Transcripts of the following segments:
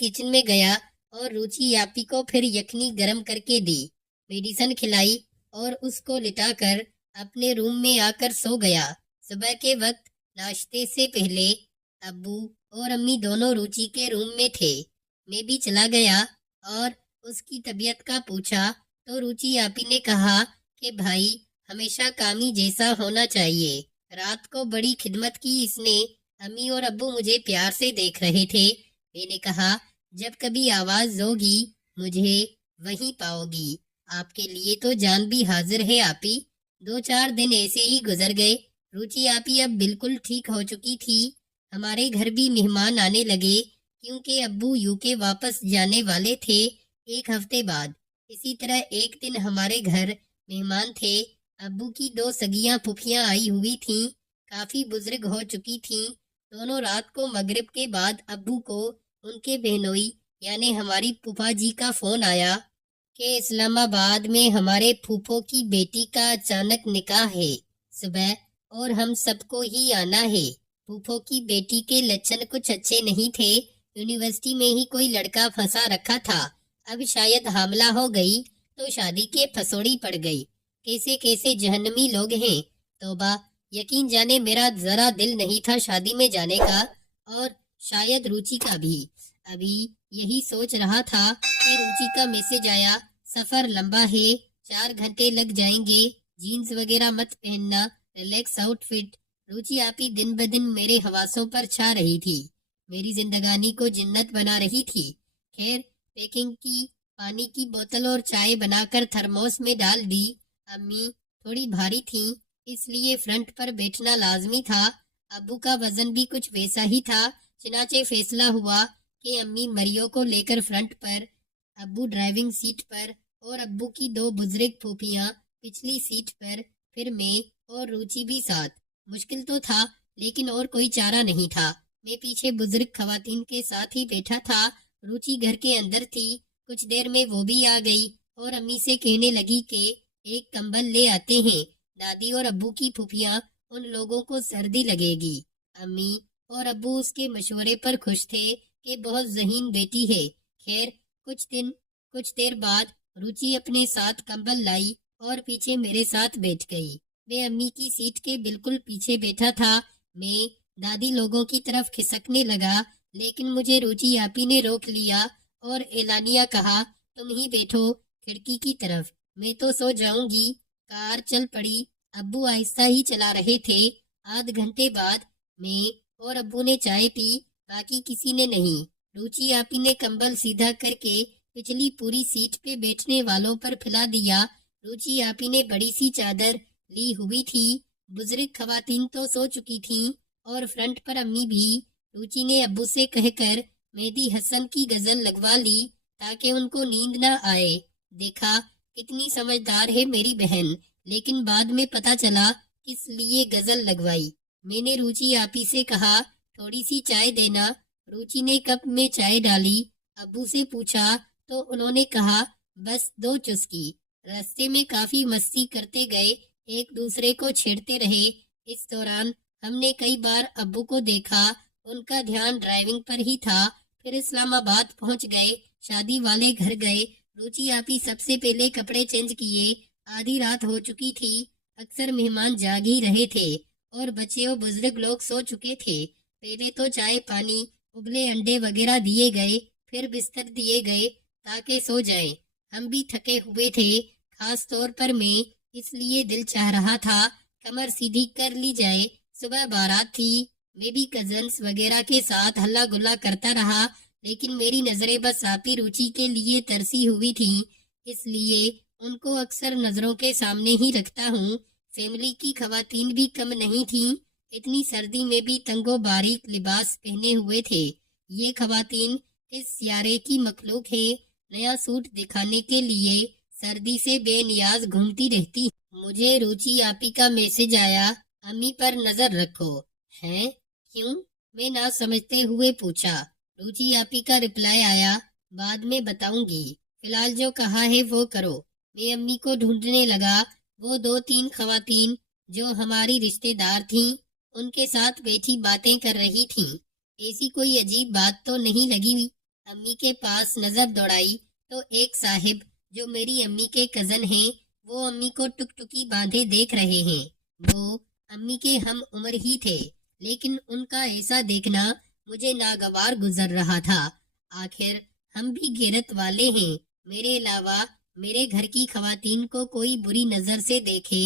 Kitchen में गया और रुचि आपी को फिर यखनी गरम करके दी, मेडिसिन खिलाई और उसको लिटाकर अपने रूम में आकर सो गया। सुबह के वक्त नाश्ते से पहले अब्बू और अम्मी दोनों रुचि के रूम में थे। मैं भी चला गया और उसकी तबीयत का पूछा तो रुचि आपी ने कहा कि भाई हमेशा कामी जैसा होना चाहिए। रात को बड़ी खिदमत की इसने। अम्मी और अब्बू मुझे प्यार से देख रहे थे। मैंने कहा जब कभी आवाज होगी मुझे वहीं पाओगी। आपके लिए तो जान भी हाजिर है आपी। 2-4 दिन ऐसे ही गुजर गए। रुचि आपी अब बिल्कुल ठीक हो चुकी थी। हमारे घर भी मेहमान आने लगे क्योंकि अब्बू यूके वापस जाने वाले थे 1 हफ्ते बाद। इसी तरह एक दिन हमारे घर मेहमान थे। अब्बू की 2 सगियां फुफियां आई हुई थीं, काफी बुजुर्ग हो चुकी थीं। दोनों रात को मगरिब के बाद अब्बू को उनके बहनोई यानी हमारी फूफा जी का फोन आया कि इस्लामाबाद में हमारे फूफो की बेटी का अचानक निकाह है सुबह और हम सबको ही आना है। फूफो की बेटी के लक्षण कुछ अच्छे नहीं थे। यूनिवर्सिटी में ही कोई लड़का फंसा रखा था। अब शायद हामला हो गई तो शादी के फसोड़ी पड़ गई। कैसे कैसे जहन्नमी लोग हैं। तौबा, यकीन जाने मेरा जरा दिल नहीं था शादी में जाने का और शायद रुचि का भी। अभी यही सोच रहा था कि रुचि का मैसेज आया, सफर लंबा है, 4 घंटे लग जाएंगे, जीन्स वगैरह मत पहनना, रिलैक्स आउटफिट। रुचि आपी दिन ब दिन मेरे हवासों पर छा रही थी, मेरी जिंदगानी को जिन्नत बना रही थी। खैर पैकिंग की, पानी की बोतल और चाय बनाकर थर्मोस में डाल दी। अम्मी थोड़ी भारी थी इसलिए फ्रंट पर बैठना लाजमी था। अब्बू का वजन भी कुछ वैसा ही था। चनाचे फैसला हुआ कि अम्मी मरियो को लेकर फ्रंट पर, अब्बू ड्राइविंग सीट पर और अब्बू की 2 बुजुर्ग फूफियां पिछली सीट पर, फिर मैं और रुचि भी साथ। मुश्किल तो था लेकिन और कोई चारा नहीं था। मैं पीछे बुजुर्ग खवातीन के साथ ही बैठा था। रुचि घर के अंदर थी। कुछ देर में वो भी आ गई और अम्मी से कहने लगी कि एक कंबल ले आते हैं, दादी और अब्बू की फूफियां, उन लोगों को सर्दी लगेगी। अम्मी और अब्बू उसके मशवरे पर खुश थे कि बहुत ज़हीन बेटी है। खैर कुछ देर बाद रुचि अपने साथ कंबल लाई और पीछे मेरे साथ बैठ गई। मैं अम्मी की सीट के बिल्कुल पीछे बैठा था। मैं दादी लोगों की तरफ खिसकने लगा लेकिन मुझे रुचि आपी ने रोक लिया और एलानिया कहा, तुम ही बैठो खिड़की की तरफ, मैं तो सो जाऊंगी। कार चल पड़ी। अब्बू आहिस्ता ही चला रहे थे। आध घंटे बाद मैं और अब्बू ने चाय पी, बाकी किसी ने नहीं। रुचि आपी ने कंबल सीधा करके पिछली पूरी सीट पे बैठने वालों पर फैला दिया। रुचि आपी ने बड़ी सी चादर ली हुई थी। बुजुर्ग खवातीन तो सो चुकी थीं और फ्रंट पर अम्मी भी। रुचि ने अब्बू से कहकर मेहदी हसन की गजल लगवा ली ताकि उनको नींद न आए। देखा कितनी समझदार है मेरी बहन, लेकिन बाद में पता चला किस लिए गजल लगवाई। मैंने रुचि आपी से कहा, थोड़ी सी चाय देना। रुचि ने कप में चाय डाली। अब्बू से पूछा तो उन्होंने कहा, बस 2 चुस्की। रास्ते में काफी मस्ती करते गए, एक दूसरे को छेड़ते रहे। इस दौरान हमने कई बार अब्बू को देखा, उनका ध्यान ड्राइविंग पर ही था। फिर इस्लामाबाद पहुंच गए, शादी वाले घर गए। रुचि आपी सबसे पहले कपड़े चेंज किए। आधी रात हो चुकी थी। अक्सर मेहमान जाग ही रहे थे और बच्चे और बुजुर्ग लोग सो चुके थे। पहले तो चाय पानी, उबले अंडे वगैरह दिए गए, फिर बिस्तर दिए गए ताकि सो जाएं। हम भी थके हुए थे, खास तौर पर मैं, इसलिए दिल चाह रहा था कमर सीधी कर ली जाए। सुबह बारात थी। मैं भी कजन्स वगैरह के साथ हल्ला गुल्ला करता रहा, लेकिन मेरी नजरें बस आपी रुचि के लिए तरसी हुई थीं, इसलिए उनको अक्सर नजरों के सामने ही रखता हूँ। फैमिली की खवातीन भी कम नहीं थीं। इतनी सर्दी में भी तंगो बारीक लिबास पहने हुए थे। ये खवातीन किस सियारे की मखलूक है, नया सूट दिखाने के लिए सर्दी से बेनियाज घूमती रहती। मुझे रुचि आपी का मैसेज आया, अम्मी पर नजर रखो। हैं? क्यों? मैं ना समझते हुए पूछा। रुचि आपी का रिप्लाई आया, बाद में बताऊंगी, फिलहाल जो कहा है वो करो। मैं अम्मी को ढूंढने लगा। वो 2-3 खवातीन जो हमारी रिश्तेदार थीं, उनके साथ बैठी बातें कर रही थीं। ऐसी कोई अजीब बात तो नहीं लगी امی کے پاس نظر دوڑائی تو ایک صاحب جو میری امی کے کزن ہیں وہ امی کو ٹک ٹکی باندھے دیکھ رہے ہیں۔ وہ امی کے ہم عمر ہی تھے، لیکن ان کا ایسا دیکھنا مجھے ناگوار گزر رہا تھا۔ آخر ہم بھی غیرت والے ہیں، میرے علاوہ میرے گھر کی خواتین کو کوئی بری نظر سے دیکھے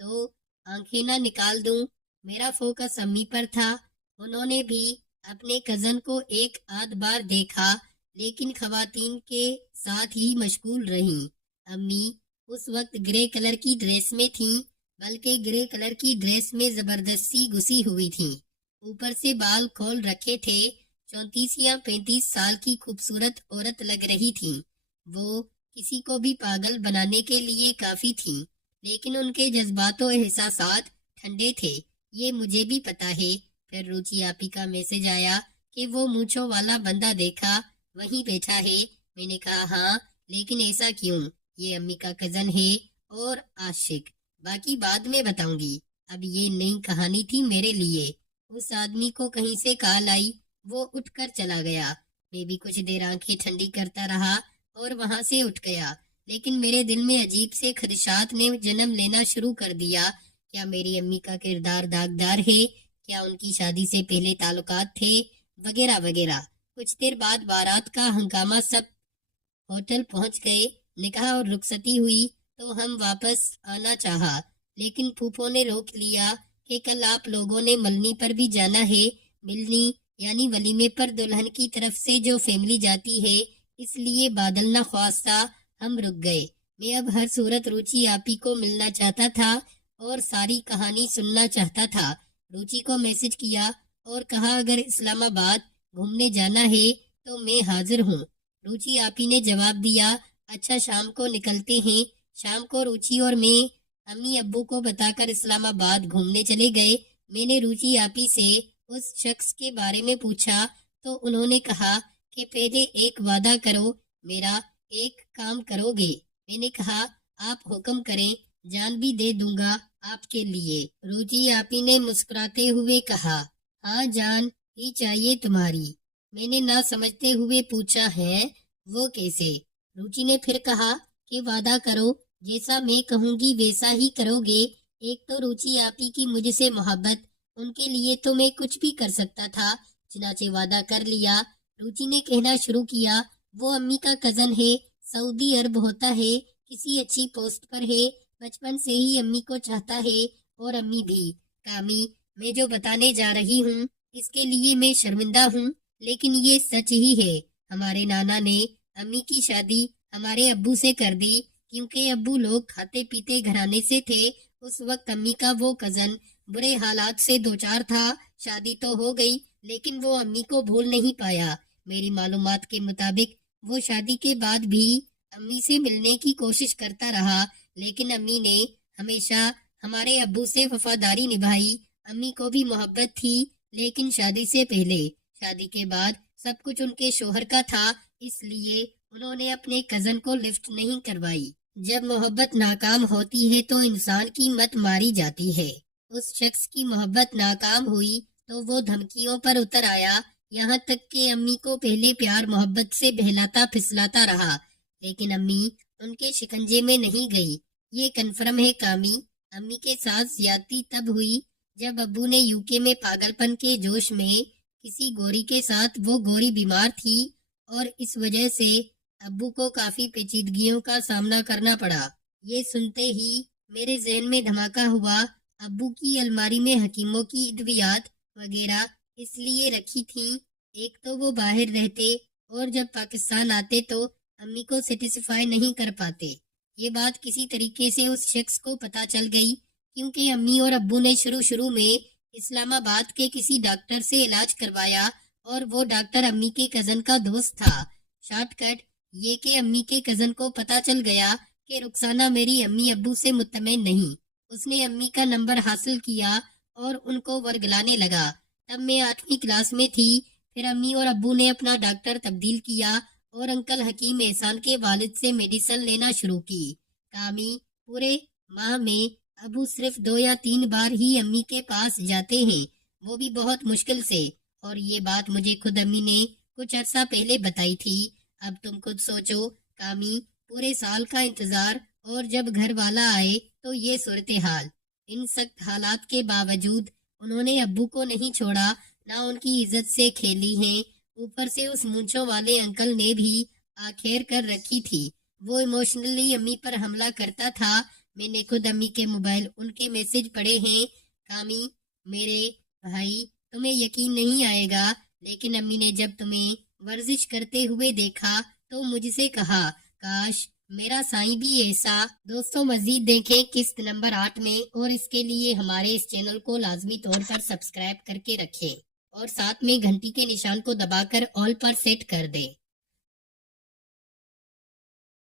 تو آنکھیں نہ نکال دوں۔ میرا فوکس امی پر تھا۔ انہوں نے بھی اپنے کزن کو ایک آدھ بار دیکھا، لیکن خواتین کے ساتھ ہی مشغول رہیں۔ امی اس وقت گرے کلر کی ڈریس میں تھیں، بلکہ گرے کلر کی ڈریس میں زبردستی گھسی ہوئی تھیں۔ اوپر سے بال کھول رکھے تھے۔ 34 یا 35 سال کی خوبصورت عورت لگ رہی تھیں۔ وہ کسی کو بھی پاگل بنانے کے لیے کافی تھیں، لیکن ان کے جذبات و احساسات ٹھنڈے تھے، یہ مجھے بھی پتا ہے۔ پھر روچی آپی کا میسج آیا کہ وہ مونچھوں والا بندہ دیکھا، وہیں بیٹھا ہے۔ میں نے کہا ہاں، لیکن ایسا کیوں؟ یہ امی کا کزن ہے اور عاشق، باقی بعد میں بتاؤں گی۔ اب یہ نئی کہانی تھی میرے لیے۔ اس آدمی کو کہیں سے کال آئی، وہ اٹھ کر چلا گیا۔ میں بھی کچھ دیر آنکھیں ٹھنڈی کرتا رہا اور وہاں سے اٹھ گیا، لیکن میرے دل میں عجیب سے خدشات نے جنم لینا شروع کر دیا۔ کیا میری امی کا کردار داغدار ہے؟ کیا ان کی شادی سے پہلے تعلقات تھے؟ وغیرہ وغیرہ۔ کچھ دیر بعد بارات کا ہنگامہ، سب ہوٹل پہنچ گئے، نکاح اور رخصتی ہوئی تو ہم واپس آنا چاہا، لیکن پھوپھو نے روک لیا کہ کل آپ لوگوں نے ملنی پر بھی جانا ہے۔ ملنی یعنی ولیمے پر دلہن کی طرف سے جو فیملی جاتی ہے، اس لیے بادل نہ خواستہ ہم رک گئے۔ میں اب ہر صورت روچی آپی کو ملنا چاہتا تھا اور ساری کہانی سننا چاہتا تھا۔ روچی کو میسج کیا اور کہا اگر اسلام آباد گھومنے جانا ہے تو میں حاضر ہوں۔ روچی آپی نے جواب دیا اچھا شام کو نکلتے ہیں۔ شام کو روچی اور میں امی ابو کو بتا کر اسلام آباد گھومنے چلے گئے۔ میں نے روچی آپی سے اس شخص کے بارے میں پوچھا تو انہوں نے کہا کہ پہلے ایک وعدہ کرو، میرا ایک کام کرو گے؟ میں نے کہا آپ حکم کریں، جان بھی دے دوں گا آپ کے لیے۔ روچی آپی نے مسکراتے ہوئے کہا ہاں جان ہی چاہیے تمہاری۔ میں نے نہ سمجھتے ہوئے پوچھا ہے وہ کیسے؟ روچی نے پھر کہا کہ وعدہ کرو، جیسا میں کہوں گی ویسا ہی کرو گے۔ ایک تو روچی آپی کی مجھ سے محبت، ان کے لیے تو میں کچھ بھی کر سکتا تھا، چنانچہ وعدہ کر لیا۔ روچی نے کہنا شروع کیا وہ امی کا کزن ہے، سعودی عرب ہوتا ہے، کسی اچھی پوسٹ پر ہے، بچپن سے ہی امی کو چاہتا ہے اور امی بھی۔ کامی میں جو بتانے جا رہی ہوں اس کے لیے میں شرمندہ ہوں، لیکن یہ سچ ہی ہے۔ ہمارے نانا نے امی کی شادی ہمارے ابو سے کر دی، کیونکہ ابو لوگ کھاتے پیتے گھرانے سے تھے۔ اس وقت امی کا وہ کزن برے حالات سے دوچار تھا۔ شادی تو ہو گئی، لیکن وہ امی کو بھول نہیں پایا۔ میری معلومات کے مطابق وہ شادی کے بعد بھی امی سے ملنے کی کوشش کرتا رہا، لیکن امی نے ہمیشہ ہمارے ابو سے وفاداری نبھائی۔ امی کو بھی محبت تھی، لیکن شادی سے پہلے۔ شادی کے بعد سب کچھ ان کے شوہر کا تھا، اس لیے انہوں نے اپنے کزن کو لفٹ نہیں کروائی۔ جب محبت ناکام ہوتی ہے تو انسان کی مت ماری جاتی ہے۔ اس شخص کی محبت ناکام ہوئی تو وہ دھمکیوں پر اتر آیا، یہاں تک کہ امی کو پہلے پیار محبت سے بہلاتا پھسلاتا رہا، لیکن امی ان کے شکنجے میں نہیں گئی۔ یہ کنفرم ہے کامی، امی کے ساتھ زیادتی تب ہوئی جب ابو نے UK میں پاگل پن کے جوش میں کسی گوری کے ساتھ، وہ گوری بیمار تھی اور اس وجہ سے ابو کو کافی پیچیدگیوں کا سامنا کرنا پڑا۔ یہ سنتے ہی میرے ذہن میں دھماکہ ہوا، ابو کی الماری میں حکیموں کی ادویات وغیرہ اس لیے رکھی تھیں، ایک تو وہ باہر رہتے اور جب پاکستان آتے تو امی کو سیٹسفائی نہیں کر پاتے۔ یہ بات کسی طریقے سے اس شخص کو پتہ چل گئی، کیونکہ امی اور ابو نے شروع میں اسلام آباد کے کسی ڈاکٹر سے علاج کروایا اور وہ ڈاکٹر امی کے کزن کا دوست تھا۔ شارٹ کٹ یہ کہ امی کے کزن کو پتہ چل گیا کہ رخسانہ میری امی ابو سے مطمئن نہیں۔ اس نے امی کا نمبر حاصل کیا اور ان کو ورگلانے لگا۔ تب میں 8ویں کلاس میں تھی۔ پھر امی اور ابو نے اپنا ڈاکٹر تبدیل کیا اور انکل حکیم احسان کے والد سے میڈیسن لینا شروع کی۔ کامی پورے ماہ میں ابو صرف 2 یا 3 بار ہی امی کے پاس جاتے ہیں، وہ بھی بہت مشکل سے، اور یہ بات مجھے خود امی نے कुछ अरसा पहले बताई थी। अब तुम खुद सोचो कामी, पूरे साल का इंतजार और जब घर वाला आए तो ये सूरत हाल। इन सख्त हालात के बावजूद उन्होंने अब्बू को नहीं छोड़ा, ना उनकी इज्जत से खेली है। ऊपर से उस मूंछों वाले अंकल ने भी आखिर कर रखी थी। वो इमोशनली अम्मी पर हमला करता था। मैंने खुद अम्मी के मोबाइल उनके मैसेज पढ़े हैं। कामी मेरे भाई, तुम्हें यकीन नहीं आएगा, लेकिन अम्मी ने जब तुम्हें वर्जिश करते हुए देखा तो मुझसे कहा, काश मेरा साईं भी ऐसा। दोस्तों, मजीद देखें किस्त नंबर 8 में, और इसके लिए हमारे इस चैनल को लाजमी तौर पर सब्सक्राइब करके रखें और साथ में घंटी के निशान को दबाकर ऑल पर सेट कर दें।